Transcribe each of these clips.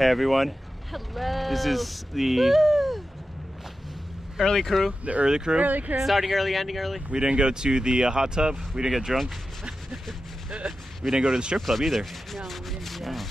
Hey everyone. Hello. This is the early crew. The early crew. Early crew. Starting early, ending early. We didn't go to the hot tub. We didn't get drunk. We didn't go to the strip club either. No, we didn't do that. Oh.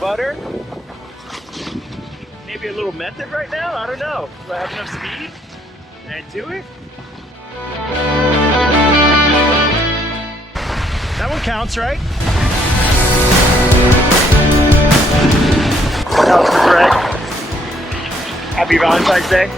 Butter. Maybe a little method right now. I don't know. Do I have enough speed? Can I do it? That one counts, right? That was Greg. Happy Valentine's Day.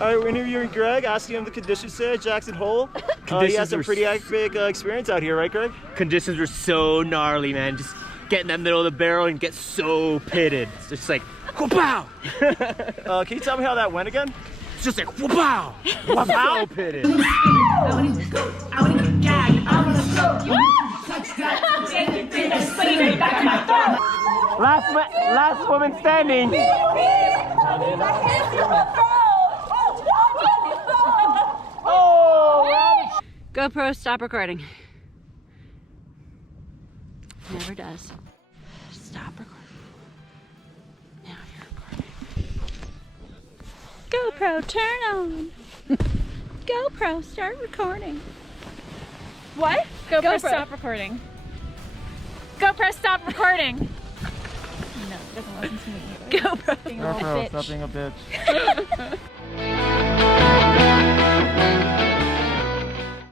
All right, we're interviewing Greg, asking him the conditions today at Jackson Hole. He has a pretty epic experience out here, right, Greg? Conditions were so gnarly, man. Just get in that middle of the barrel and get so pitted. It's just like, whoop-pow! Can you tell me how that went again? It's just like, whoop-pow! Whoop-pow! So pitted. I want to go, I want to gag, I want to stroke you. Touchdown. Last woman standing. GoPro, stop recording. Never does. Stop recording. Now you're recording. GoPro, turn on. GoPro, start recording. What? GoPro, stop recording. GoPro, stop recording. No, it doesn't listen to me either. GoPro. GoPro, stop being a bitch.